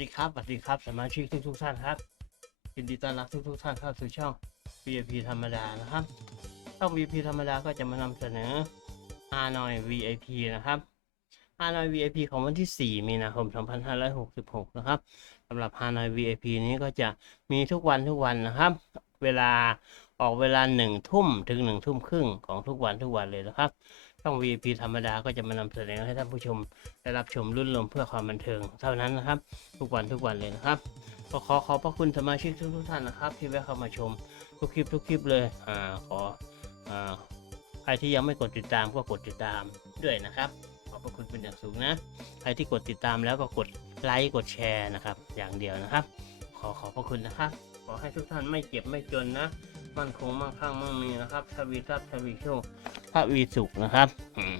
สดีครับสวัสดีครับสมาชิกทุกทุกๆท่านครับยินดีต้อนรับทุกทุกๆท่านเข้าสู่ช่อง VIP ธรรมดานะครับช่อง VIP ธรรมดาก็จะมานำเสนอ Hanoi VIP นะครับ Hanoi VIP ของวันที่ 4 มีนาคม 2566 นะครับสำหรับ Hanoi VIP นี้ก็จะมีทุกวันทุกวันนะครับ เวลาออกเวลา1ทุ่มถึง1ทุ่มครึ่งของทุกวันทุกวันเลยนะครับ ช่อง VIP ธรรมดาก็จะมานำเสนอให้ท่านผู้ชมได้รับชมรุ่นลมเพื่อความบันเทิง เท่านั้นนะครับ ทุกวันทุกวันเลยนะครับก็ขอขอบพระคุณสมาชิกทุกท่านนะครับ ที่แวะเข้ามาชมทุกคลิปทุกคลิปเลยอ่าขออ่าใครที่ยังไม่กดติดตามก็กดติดตามด้วยนะครับขอบพระคุณเป็นอย่างสูงนะ ใครที่กดติดตามแล้วก็กดไลค์กดแชร์นะครับ อย่างเดียวนะครับ ขอขอบพระคุณนะครับ ขอให้ทุกท่านไม่เจ็บไม่จนนะ มั่นคงมั่งคั่งมั่งมีนะครับทวีทรัพย์ทวีโชค พระวีสุขนะครับอืม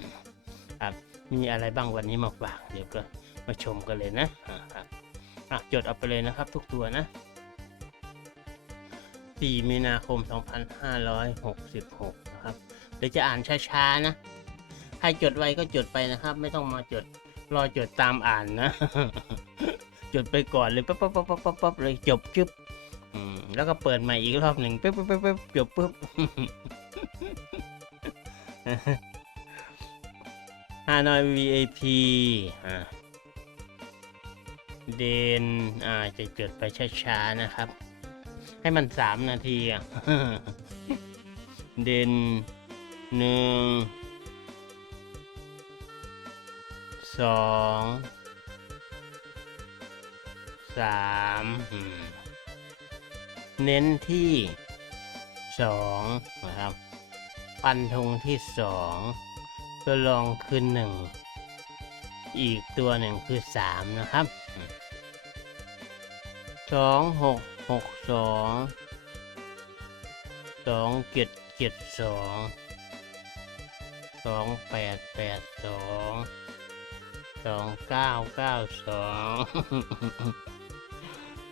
ครับ มีอะไรบ้างวันนี้มาฝากเดี๋ยวก็มาชมกันเลยนะอ่าครับอะจดเอาไปเลยนะครับ ทุกตัวนะ 4 มีนาคม 2566 นะครับ เดี๋ยวจะอ่านช้าๆนะ ใครจดไว้ก็จดไปนะครับ ไม่ต้องมาจดรอจดตามอ่านนะ จดไปก่อนเลยปั๊บปั๊บปั๊บปั๊บปั๊บปั๊บเลยจบจึ๊บอืมแล้วก็เปิดใหม่อีกรอบหนึ่งปั๊บปั๊บปั๊บปั๊บจบปุ๊บ ฮานอย VIP อ่าเดนอ่าจะจดไปช้าๆนะครับ ให้มันสามนาทีอะเดนหนึ่งสองสามเน้นที่สองนะครับ ปันธงที่สองตัวรองคือหนึ่งอีกตัวหนึ่งคือสามนะครับสองหกหกสองสองเจ็ดเจ็ดสองสองแปดแปดสองสองเก้าเก้าสอง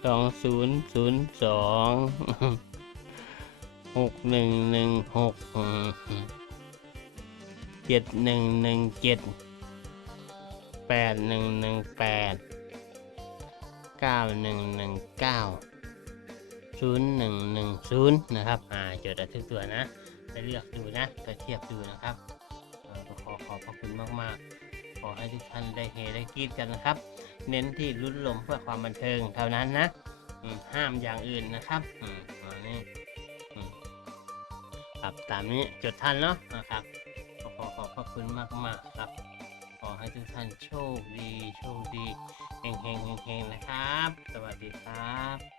สองศูนย์ศูนย์สอง หกหนึ่งหนึ่งหกเจ็ดหนึ่งหนึ่งเจ็ดแปดหนึ่งหนึ่งแปดเก้าหนึ่งหนึ่งเก้าศูนย์หนึ่งหนึ่งศูนย์นะครับ อ่าจดเอาทุกตัวนะ ไปเลือกดูนะ ไปเทียบดูนะครับขอขอบพระคุณมาก ๆ ขอให้ทุกท่านได้เฮได้กรีดกันนะครับ เน้นที่ลุ้นลมเพื่อความบันเทิงเท่านั้นนะห้ามอย่างอื่นนะครับ อืมนนี้อืม ครับ ตามนี้จดทันเนาะนะครับขอขอบพระคุณมากมากครับ ขอให้ทุกท่านโชคดี โชคดีเฮงเฮงเฮงเฮงๆนะครับ สวัสดีครับ